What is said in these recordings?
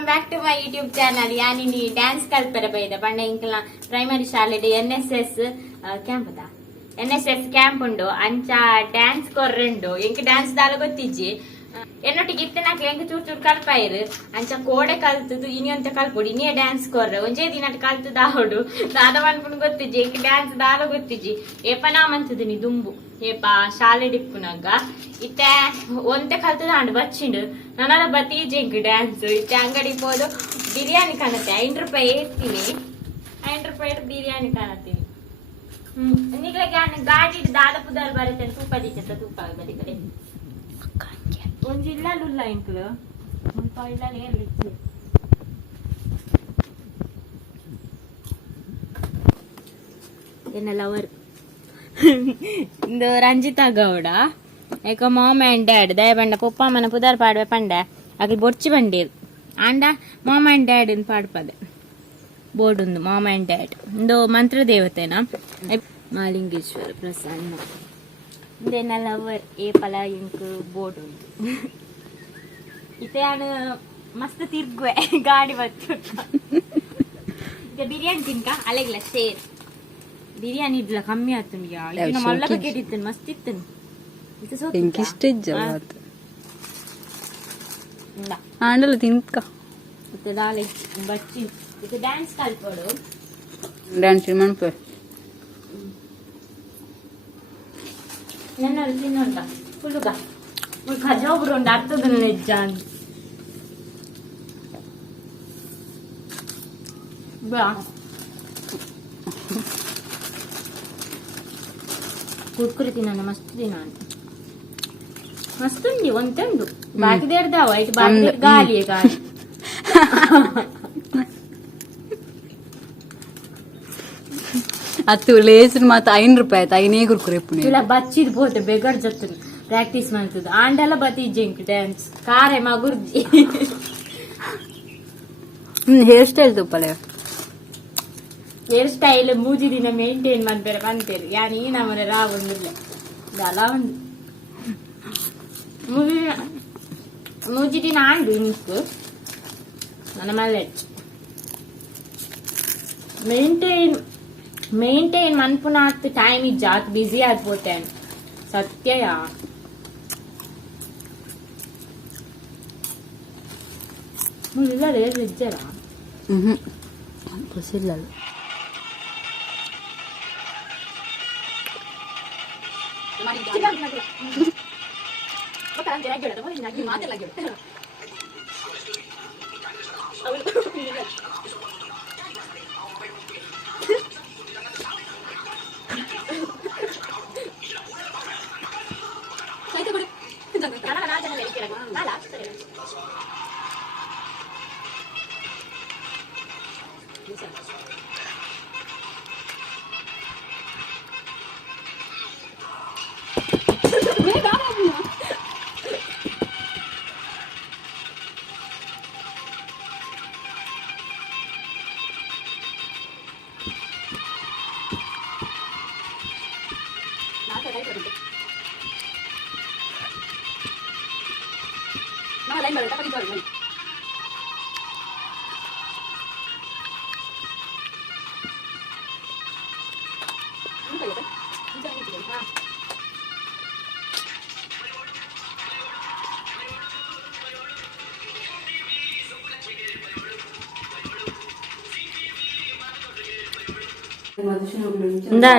Welcome back to my YouTube channel. ಯಾನಿ dance ಕಲ್ಪರ ಬೈದ ಪಂಡ ಇಂಕಲ ಪ್ರೈಮರಿ ಶಾಲೆಡೆ NSS ಕ್ಯಾಂಪ್ ಉಂಡು ಅಂಚ ಡ್ಯಾನ್ಸ್ ಕೊರ್ರೆಂಡು ಎಂಕ್ ಡ್ಯಾನ್ಸ್ ದಾಲ ಗೊತ್ತಿಜ್ಜಿ ಎನ್ನೊಟ್ಟಿಗೆ ಇತ್ತೆ ನಾಕ್ ಎಂಕ್ ಚೂರ್ ಚೂರ್ ಕಲ್ಪಾಯಿರು ಅಂಚ ಕೋಡೆ ಕಲ್ತದು ಇನಿ ಅಂತ ಕಲ್ಪೊಡು ಇನ್ನೇ ಡ್ಯಾನ್ಸ್ ಕೊರ್ರೆ ಒಂಜೇ ದಿನ ಕಲ್ತು ದಾವಡು ದಾದ ಮನ್ಪುನ್ ಗೊತ್ತಿಜ್ಜಿ ಎಂಕ್ ಡ್ಯಾನ್ಸ್ ದಾಲ ಗೊತ್ತಿಜ್ಜಿ ಏಪ ನಾ ಮಂತದಿನಿ ದುಂಬು ಏಪ ಶಾಲೆ ಡಿಪ್ಪುನಗ ಇತ್ತೆ ಒಂತೆ ಕಲ್ತದ ಅಂಡು ಬಚ್ಚಿಂಡು ನನ್ನ ಬತ್ತೀಜಿ ಎಂಕ್ ಡ್ಯಾನ್ಸ್ ಇತ್ತೆ ಅಂಗಡಿ ಹೋದು ಬಿರಿಯಾನಿ ಕಾಣತ್ತೆ ₹5 ಏರ್ತೀನಿ ₹5 ಬಿರಿಯಾನಿ ಕಾಣತ್ತೀನಿ. ನಿಗ್ಲೆ ಗಾಡಿ ದಾದ ಪುದಾರ್ ಬರುತ್ತೆ ತೂಪ ದಿಚ್ಚ ತೂಪ ಬದಿ ಕಡೆ ಒಂಜಿಲ್ಲ ಲುಲ್ಲ ಇಂಕ್ಲು ಮುಲ್ಪ ಇಲ್ಲ ಲೇರ್ಲಿಚ್ಚಿ ಎನ್ನ ಲವರ್ ಇಂದು ರಂಜಿತಾ ಗೌಡ ಏಕ ಮಾಮ್ ಅಂಡ್ ಡ್ಯಾಡ್ ದಯ ಬಂಡ ಪಪ್ಪ ಅಮ್ಮನ ಪುದಾರ್ ಪಾಡ್ವೆ ಪಂಡೆ ಅಕ್ಲಿ ಬೊರ್ಚಿ ಬಂಡೀರು ಆಂಡ ಮಾಮ್ ಅಂಡ್ ಡ್ಯಾಡ್ ಇನ್ ಪಾಡ್ಪದೆ ಬೋರ್ಡ್ ಉಂದು ಮಾಮ್ ಅಂಡ್ ಡ್ಯಾಡ್ ಇಂದು ಮಂತ್ರ ದೇವತೆನ ಮಾಲಿಂಗೇಶ್ವರ ಪ್ರಸನ್ನ ಇಂದೇನ ಲವರ್ ಏಪಲ ಇಂಕ್ ಬೋರ್ಡ್ ಉಂಟು ಇತ್ತೆ ಮಸ್ತ್ ತಿರ್ಗುವೆ ಗಾಡಿ ಬತ್ತು ಈಗ ಬಿರಿಯಾನಿ ತಿನ್ಕ ಅಲೆಗ್ಲ ಸೇರ್ ಬಿರಿಯಾನಿ ಇದ್ಲ ಕಮ್ಮಿ ಆತು ಮಲ್ಲ ಪ್ಯಾಕೆಟ್ ಇತ್ತು ಮಸ್ತ್ ಇತ್ತು ಆಂಡಲ ತಿನ್ಕ ಮತ್ತೆ ದಾಲೆ ಬಚ್ಚಿ ಇದು ಡ್ಯಾನ್ಸ್ ಕಲ್ಪೋಡು ಡ್ಯಾನ್ಸ್ ಮನ್ಪೆ ನನ್ನೊಂದು ತಿನ್ನೋಂತ ಫುಲ್ಗ ಖಜೋಬ್ರು ಉಂಡು ಅರ್ಥದ ನಿಜ ಕುರ್ಕುರಿ ತಿನ್ನ ಮಸ್ತ್ ದಿನ ಮಸ್ತ್ ಉಂಡಿ ಒಂತುಂಡು ಬಾಕಿದ ಇರ್ದಾವ ಇದು ಬಾಕಿದ ಗಾಲಿಯೇ ಗಾಳಿ ಅತ್ತು ಲೇಸರ್ ಮಾತ ₹5 ಆಯ್ತು ಐನೇ ಕುರ್ಕುರಿ ಇಲ್ಲ ಬಚ್ಚಿದ್ ಪೋತೆ ಬೆಗರ್ ಜತ್ತು ಪ್ರಾಕ್ಟೀಸ್ ಮಾಡ್ತದ ಆಂಡೆಲ್ಲ ಬತ್ತೀಜೆಂಕ್ ಡ್ಯಾನ್ಸ್ ಕಾರೆ ಮಗುರ್ಜಿ ಹೇರ್ ಸ್ಟೈಲ್ ತುಪ್ಪಲೆ ಹೇರ್ ಸ್ಟೈಲ್ ಮೂಜಿ ದಿನ ಮೇಂಟೈನ್ ಮಾಡ್ಬೇರೆ ಬಂತೇರು ಯಾನ್ ಈ ನಮ್ಮನೆ ರಾವೊಂದಿಲ್ಲ ದಲ ಒಂದು ಮೂಜಿ ದಿನ ಆಂಡು ಇನ್ಕು ನನ್ನ ಮಲ್ಲೆ ಮೇಂಟೈನ್ ಮನ್ಪುನ ಆತ್ ಟೈಮ್ ಇಜ್ಜಾತ್ ಬಿಸಿ ಆದ್ಪೋತೆ ಸತ್ಯಯ ಇಲ್ಲ ರೇರ್ ಇಜ್ಜರ ಗೊತ್ತಿಲ್ಲ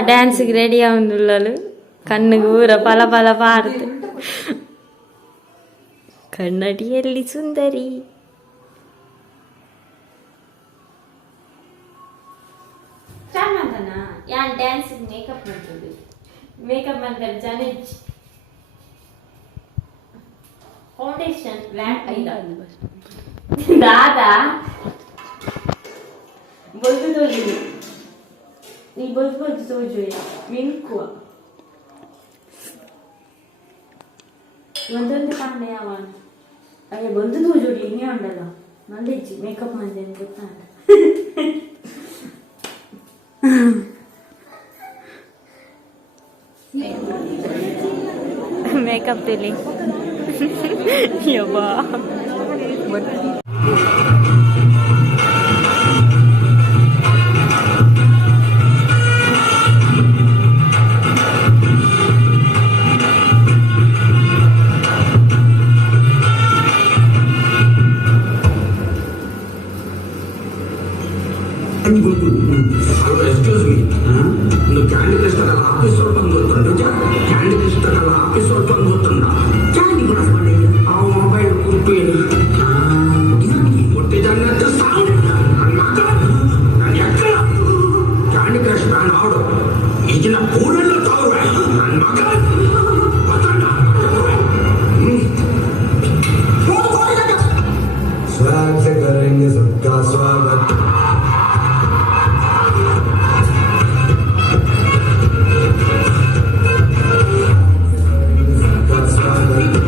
ಡ್ಯಾನ್ಸ್ಗೆ ರೆಡಿ ಆಗುಂದುಳ್ಳಲು ಕಣ್ಣಿಗೆ ಊರ ಪಲ ಪಲ ಪಾರ್ದು ಕನ್ನಡಿಯಲ್ಲಿ ಸುಂದರಿ ಯಾನ್ ಡ್ಯಾನ್ಸ್ ಮೇಕಪ್ ಮಾಡ್ತದೆ ಮೇಕಪ್ ಮಾಡ್ತಾರೆ ಜನ ಫೌಂಡೇಶನ್ ಬ್ಲ್ಯಾಕ್ ದಾದಾ ಬೊಲ್ದು ತೋಜು ನೀ ಬೊಲ್ದು ತೋಜು ಮಿಂಕುವ ಒಂದೊಂದು ಕಾಣೆ ಯಾವ ಅಯ್ಯ ಬಂದು ತೋಜೋಡಿ ಇನ್ನೇ ಉಂಡಲ್ಲ ಮಂದಿಜ್ಜಿ ಮೇಕಪ್ ಮಾಡ್ದೇನೆ ಗೊತ್ತಾ ಮೇಕಪ್ ತಿಳಿ ಯಬ್ಬಾ ఆఫీసర్ పంగుతుండు క్యాండిల్ ఇస్తాను ఆఫీసర్ పంగుతుండ క్యాండి కూడా ఆ మొబైల్ కుప్పేది కొట్టి జన్నట్టు సాగు నన్ను ఎక్కడ క్యాండి క్రష్ బ్యాన్ ఆడు ఈగిన పూలలో తాగురా నన్ను మగ स्वैग से करेंगे सबका स्वागत सबका स्वागत